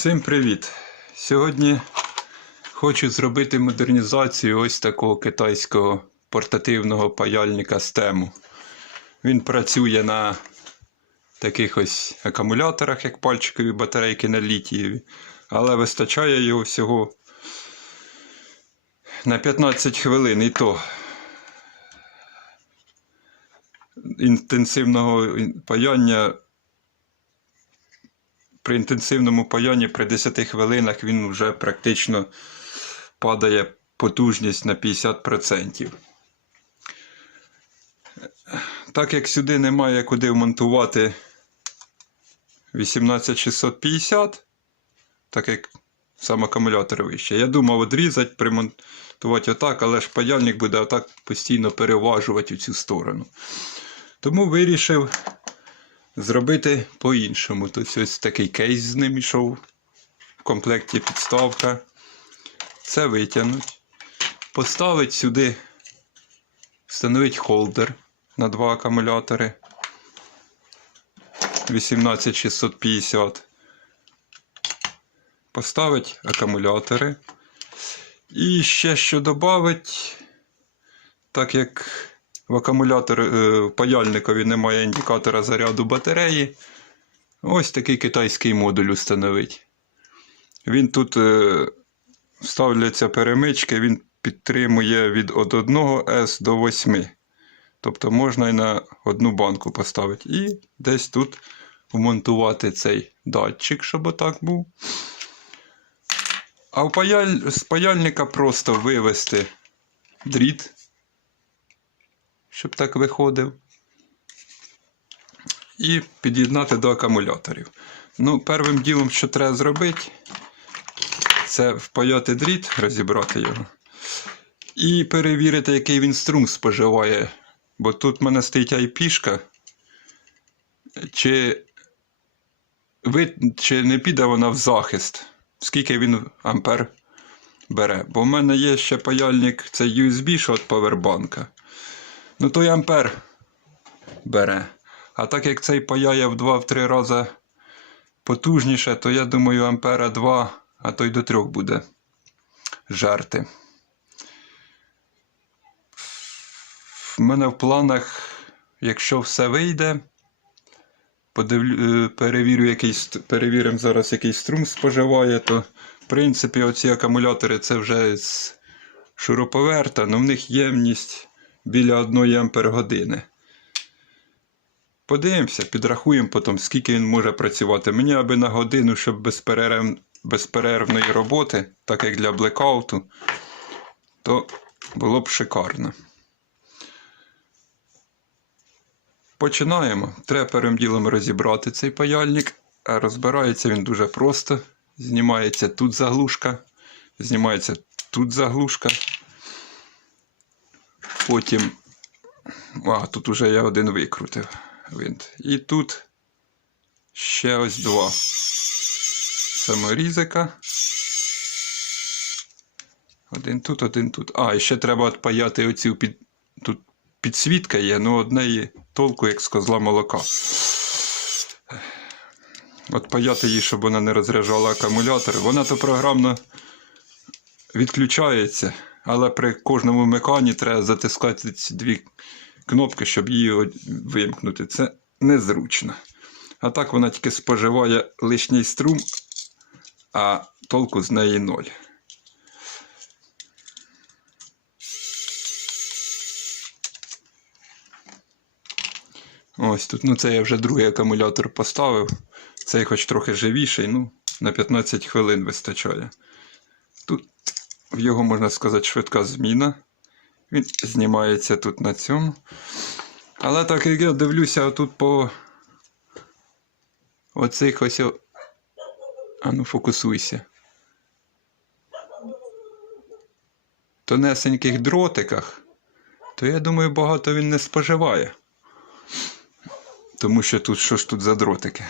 Всім привіт! Сьогодні хочу зробити модернізацію ось такого китайського портативного паяльника STEM. Він працює на таких ось акумуляторах, як пальчикові батарейки на літієві, але вистачає його всього на 15 хвилин і то інтенсивного паяння при інтенсивному паянні при 10 хвилинах він вже практично падає потужність на 50%. Так як сюди немає куди вмонтувати 18650, так як сам акумулятор вище. Я думав відрізати, примонтувати отак, але ж паяльник буде отак постійно переважувати у цю сторону. Тому вирішив зробити по-іншому. Тут ось такий кейс з ним йшов. В комплекті підставка. Це витягнуть. Поставити сюди, встановити холдер на два акумулятори 18650. Поставити акумулятори. І ще що додати, так як в акумулятор е, паяльникові немає індикатора заряду батареї. Ось такий китайський модуль установить. Він тут е, ставляться перемички, він підтримує від 1С до 8. Тобто можна і на одну банку поставити. І десь тут вмонтувати цей датчик, щоб отак був. А в паяль... з паяльника просто вивести дріт щоб так виходив. І під'єднати до акумуляторів. Ну, Первим ділом, що треба зробити, це впаяти дріт, розібрати його. І перевірити, який він струм споживає. Бо тут в мене стоїть IP-шка. Чи, ви, чи не піде вона в захист, скільки він ампер бере. Бо в мене є ще паяльник, це USB що від павербанка. Ну той ампер бере. А так як цей паяє в 2-3 рази потужніше, то я думаю, ампера 2, а то й до 3 буде жерти. В мене в планах, якщо все вийде, е, перевірю, який, перевіримо зараз, який струм споживає, то в принципі оці акумулятори це вже з шуруповерта, але в них ємність біля 1 ампер години. Подивимося, підрахуємо потім, скільки він може працювати. Мені аби на годину, щоб безперерв... безперервної роботи, так як для блекауту, то було б шикарно. Починаємо. Треба першим ділом розібрати цей паяльник. Розбирається він дуже просто. Знімається тут заглушка, знімається тут заглушка. Потім. А, тут уже я один викрутив винт. І тут ще ось два саморізика. Один тут, один тут. А, і ще треба отпаяти оцю під. Тут підсвітка є, ну однеї толку, як з козла молока. От паяти її, щоб вона не розряджала акумулятор. Вона то програмно відключається. Але при кожному вмиканні треба затискати ці дві кнопки, щоб її вимкнути. Це незручно. А так вона тільки споживає лишній струм, а толку з неї ноль. Ось тут, ну це я вже другий акумулятор поставив. Цей хоч трохи живіший, ну, на 15 хвилин вистачає. В його, можна сказати, швидка зміна. Він знімається тут на цьому. Але так як я дивлюся тут по оцих ось. А ну фокусуйся. Тонесеньких дротиках, то я думаю, багато він не споживає. Тому що тут що ж тут за дротики.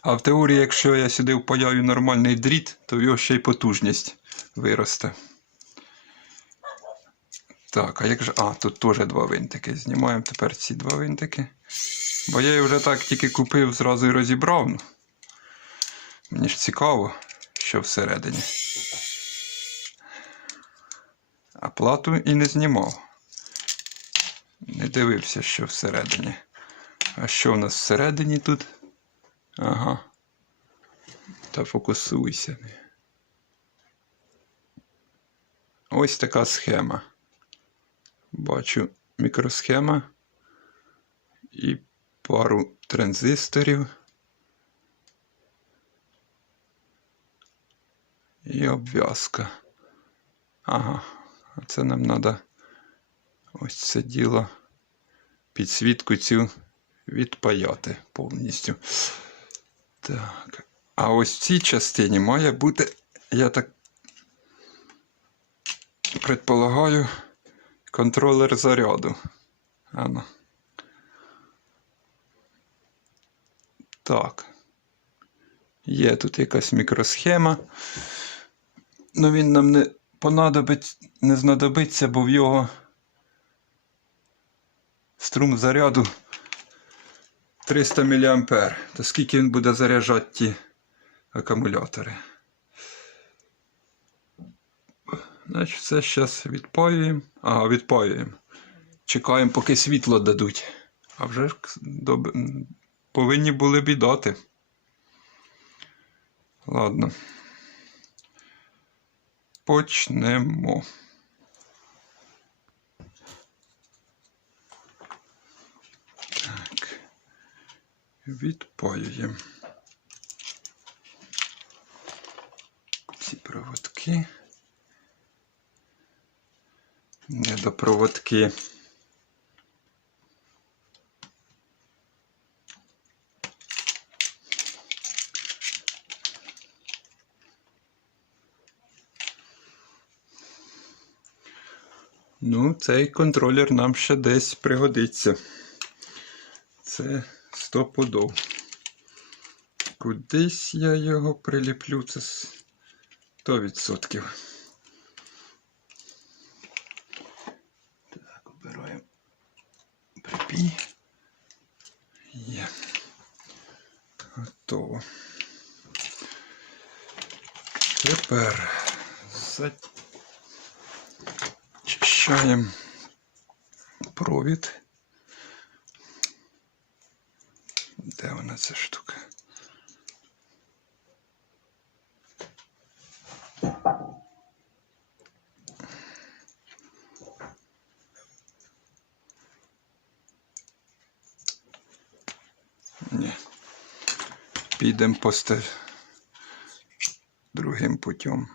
А в теорії, якщо я сюди впаяю нормальний дріт, то в його ще й потужність виросте. Так, а як же. А, тут теж два винтики. Знімаємо тепер ці два винтики. Бо я її вже так тільки купив, зразу і розібрав. Мені ж цікаво, що всередині. А плату і не знімав. Не дивився, що всередині. А що в нас всередині тут? Ага. Та фокусуйся. Ось така схема. Бачу мікросхема і пару транзисторів. І обв'язка. Ага, а це нам треба ось це діло підсвітку цю відпаяти повністю. Так. А ось в цій частині має бути, я так предполагаю, контролер заряду. Ано. Так. Є тут якась мікросхема. Ну він нам не понадобить, не знадобиться, бо в його струм заряду 300 мА. То скільки він буде заряджати ті акумулятори? Значить, все зараз відпаюємо. Ага, відпаюємо. Чекаємо, поки світло дадуть. А вже ж доб... повинні були б і дати. Ладно. Почнемо. Так. Відпаюємо. Ці проводки. Недопроводки. Ну, цей контролер нам ще десь пригодиться. Це стопудов. Кудись я його приліплю, це 100%. Так, обираємо припій. Є. Готово. Тепер зачищаємо провід. Де вона ця штука? Підемо по сте- другим путем.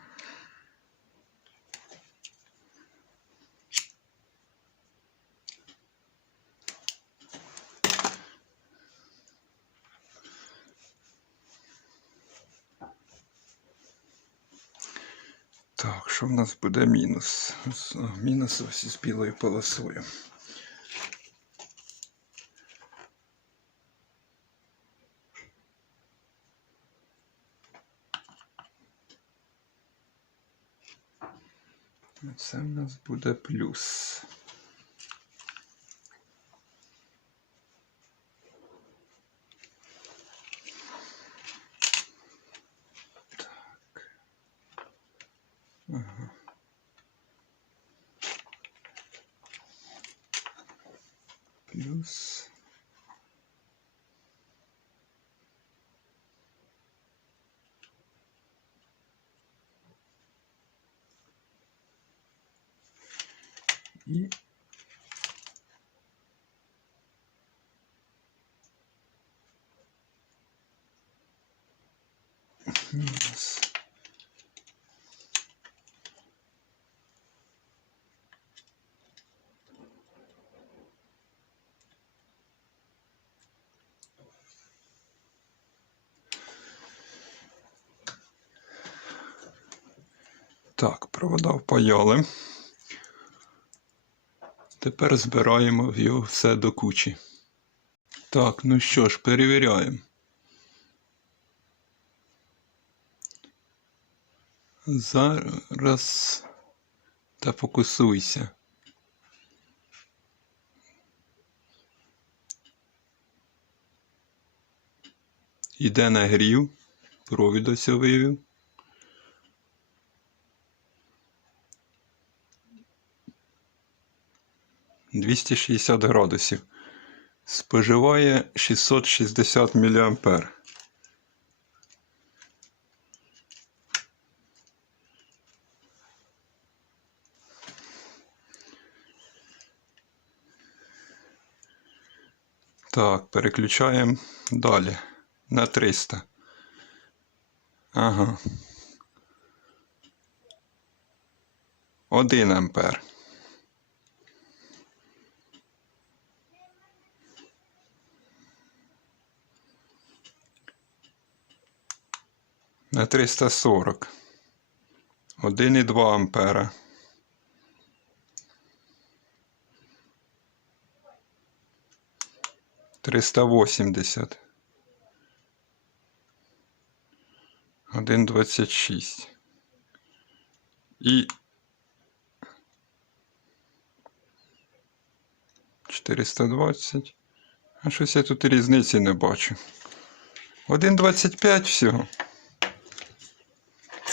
Так, що в нас буде мінус? Мінус ось з білою полосою. Це в нас буде плюс. Так. Ага. Плюс. І. Так, провода впаяли. Тепер збираємо його все до кучі. Так, ну що ж, перевіряємо. Зараз та фокусуйся. Іде нагрів. Провід ось вивів. Двісті шістдесят градусів. Споживає 660 мА. Так, переключаємо далі на 300. Ага. 1 ампер. На 340. 1,2 ампера. Триста восемьдесят. Один двадцять шість. І 420. А щось я тут різниці не бачу. 1,25 всього.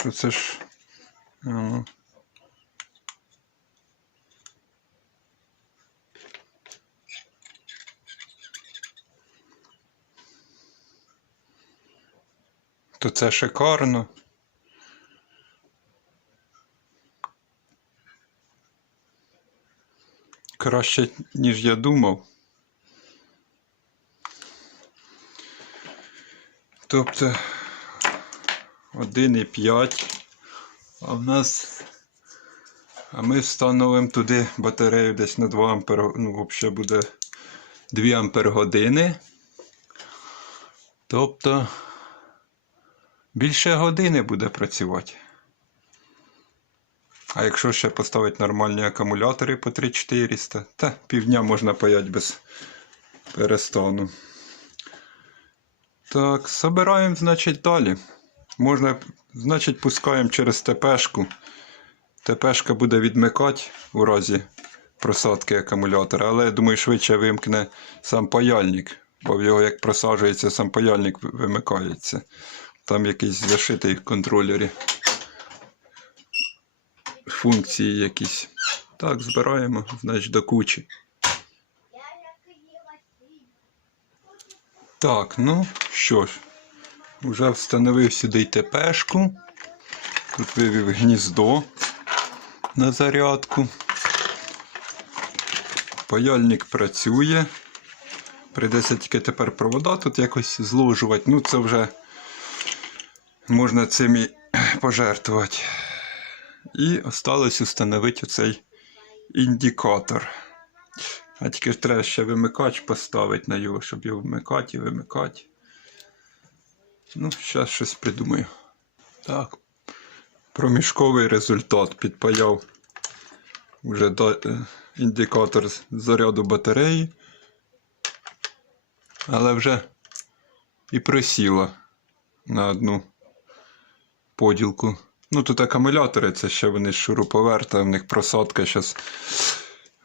То це ж. ну. То це шикарно. Краще, ніж я думав. Тобто 1,5. А в нас. А ми встановимо туди батарею десь на 2 ампер. Ну, взагалі буде 2 ампер години. Тобто більше години буде працювати. А якщо ще поставити нормальні акумулятори по 3400, та півдня можна паяти без перестану. Так, собираємо, значить, далі. Можна, значить, пускаємо через ТПшку. ТПшка буде відмикати у разі просадки акумулятора, але я думаю, швидше вимкне сам паяльник, бо в його як просаджується, сам паяльник вимикається. Там якийсь зашитий в контролері. Функції якісь. Так, збираємо, значить, до кучі. Так, ну що ж, вже встановив сюди ТПшку. Тут вивів гніздо на зарядку. Паяльник працює. Прийдеться тільки тепер провода тут якось зложувати. Ну, це вже можна цим і пожертвувати. І осталось встановити оцей індикатор. А тільки треба ще вимикач поставити на його, щоб його вмикати і вимикати. Ну, зараз щось придумаю. Так. Проміжковий результат підпаяв вже до, е, індикатор заряду батареї. Але вже і просіла на одну поділку. Ну, тут акумулятори, це ще вони з шуруповерта, в них просадка зараз.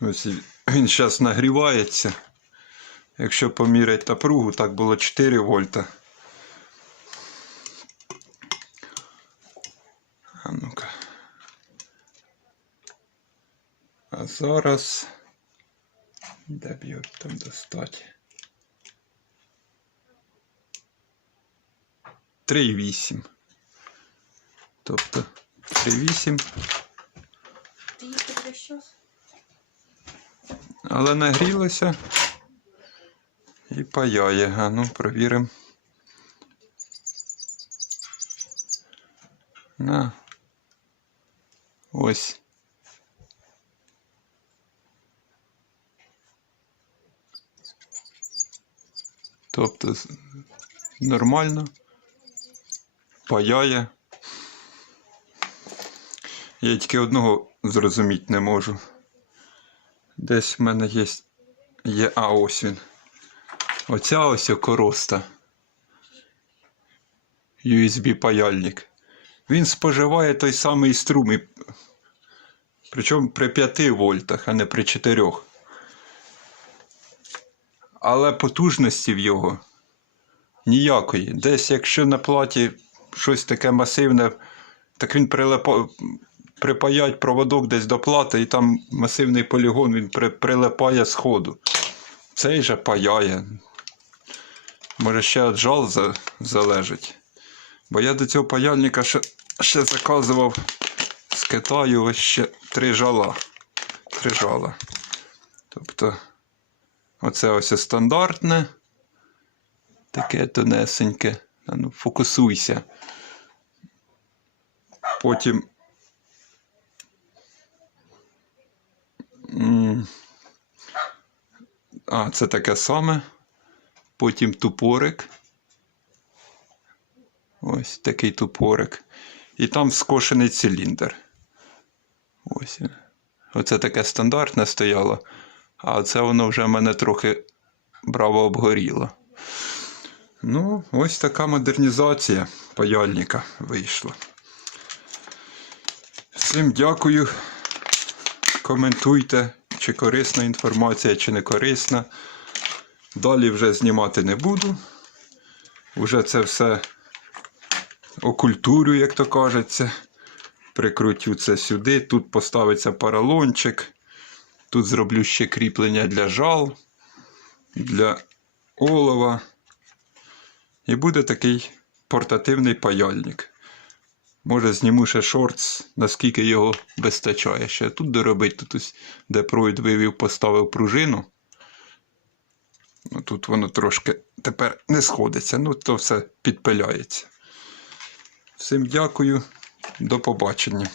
Ось він зараз нагрівається. Якщо поміряти напругу, так було 4 вольта. А ну-ка. А зараз. Де б його там достати? 3,8. Тобто 3,8. Ти їх тебе? Але нагрілося і паяє. А ну, провіримо. На. Ось. Тобто нормально. Паяє. Я тільки одного зрозуміти не можу. Десь в мене є. Є, а ось він. Оця ось короста. USB паяльник. Він споживає той самий струм. Причому при 5 вольтах, а не при 4. Але потужності в його ніякої. Десь, якщо на платі щось таке масивне, так він прилипа... припаять проводок десь до плати, і там масивний полігон він при... прилипає з ходу. Цей же паяє. Може, ще від жал за... залежить. Бо я до цього паяльника ще, ще заказував з Китаю ось ще три жала. Три жала. Тобто, оце ось стандартне. Таке тонесеньке. Ну, фокусуйся. Потім. А, це таке саме. Потім тупорик. Ось такий тупорик. І там скошений циліндр. Ось. Оце таке стандартне стояло. А це воно вже в мене трохи браво обгоріло. Ну, ось така модернізація паяльника вийшла. Всім дякую. Коментуйте, чи корисна інформація, чи не корисна. Далі вже знімати не буду. Уже це все окультурю, як то кажеться. Прикрутю це сюди. Тут поставиться поролончик. Тут зроблю ще кріплення для жал, для олова. І буде такий портативний паяльник. Може, зніму ще шортс, наскільки його вистачає. Ще тут доробити, тут ось, де провід вивів, поставив пружину. Ну, тут воно трошки тепер не сходиться, ну то все підпиляється. Всім дякую, до побачення.